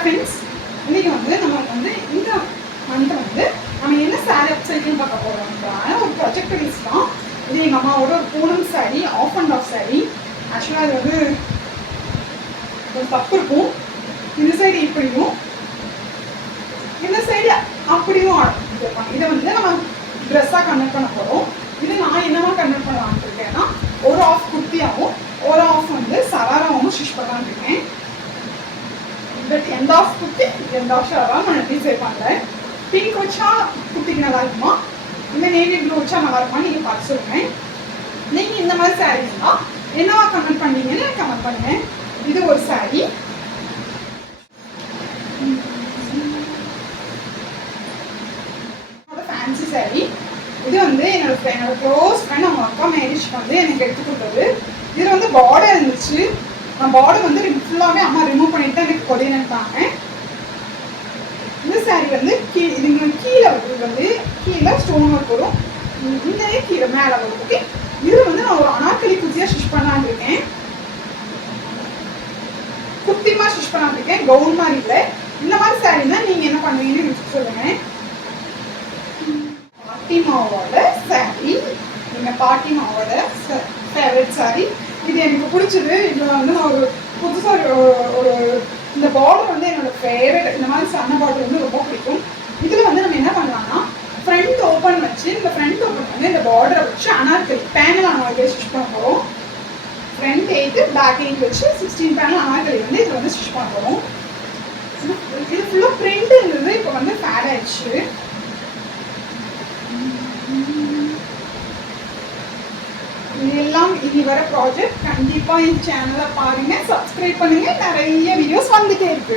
Friends, இன்னைக்கு வந்து நமக்கு வந்து இந்த மந்த் வந்து நம்ம என்ன சாரி அப்சைக்கிள்னு பார்க்க போகிறோம்னா ஒரு ப்ராஜெக்ட் ரிலீஸ் தான். இது எங்கள் அம்மாவோட ஒரு Poonam sari, half and half sari. ஆக்சுவலாக அது வந்து ஒரு தப்பு இருக்கும். இந்த சைடு இப்படியும் இந்த சைடு அப்படியும் இருப்பாங்க. இதை வந்து நம்ம ட்ரெஸ்ஸாக கன்வெர்ட் பண்ண போகிறோம். இது நான் என்னவா கன்வெர்ட் பண்ணலான்னு இருக்கேன்னா, ஒரு ஆஃப் குர்த்தியாகவும் ஒரு ஆஃப் வந்து சராராவும் ஸ்டிச் பண்ணலான்னு இருக்கேன். பட் எந்த ஆஃப் குர்த்தி எந்த ஆஃப் சராரா நான் டிசைட் பண்ணல. பிங்க் வச்சா குர்த்திக்கு நல்லா இருக்குமா, இந்த நேவி ப்ளூ வச்சா நல்லா இருக்குமா நீங்கள் பார்த்து சொல்லுங்கள். நீங்கள் இந்த மாதிரி சாரீ இருந்தால் என்னவா கமெண்ட் பண்ணீங்கன்னு கமெண்ட் பண்ணுங்கள். இது ஒரு சாரீ. ஃபேன்சி சாரீ. இது வந்து என்னோட க்ளோஸ் ஃப்ரெண்ட் அவங்க அக்கா மேரேஜ்க்கு வந்து எனக்கு எடுத்து கொடுத்தது. இதில் வந்து பார்டர் இருந்துச்சு. நான் பார்டர் வந்து ஃபுல்லாகவே அம்மா ரிமூவ் பண்ணிட்டு தான் எனக்கு கொடியனுட்டாங்க. இந்த சாரீ வந்து இதுங்க கீழே வந்து கீழே ஸ்டோன் ஒர்க் வரும், இந்த கீழே மேலே வரும். ஓகே, இது வந்து நான் ஒரு அனார்கலி குர்த்தியாக ஸ்டிச் பண்ணலான்னு இருக்கேன். குர்த்திமா ஸ்டிச் பண்ணலான்னு இருக்கேன், கவுன் மாதிரி இல்லை. இந்த மாதிரி சாரீ தான் நீங்கள் என்ன பண்ணுவீங்கன்னு சொல்லுங்கள். பாட்டிமாவோட சாரீ, எங்கள் பாட்டிமாவோட ஃபேவரட் சாரீ. இது எனக்கு பிடிச்சது. இதில் வந்து நான் ஒரு புதுசாக ஒரு இந்த பார்டர் வந்து என்னோட ஃபேவரட். இந்த மாதிரி சன்ன பார்டர் வந்து ரொம்ப பிடிக்கும். இதில் வந்து நம்ம என்ன பண்ணலாம்னா, ஃப்ரண்ட் ஓப்பன் வச்சு இந்த ஃப்ரண்ட் ஓப்பன் வந்து இந்த பார்டரை வச்சு அனார்கலி பேனல் அனார்கலி ஸ்டிச் பண்ண போகிறோம். ஃப்ரண்ட் 8 பேக் 8 வச்சு 16 பேனல் அனார்கலி வந்து இதில் வந்து ஸ்டிச் பண்ண போகிறோம். இது ஃபுல்லாக பிரிண்ட் இருந்தது, இப்போ வந்து ஃபேட் ஆயிடுச்சு. இதெல்லாம் இனி வர ப்ராஜெக்ட். கண்டிப்பாக என் சேனலை பாருங்கள், சப்ஸ்கிரைப் பண்ணுங்கள். நிறைய வீடியோஸ் வந்துட்டே இருக்கு.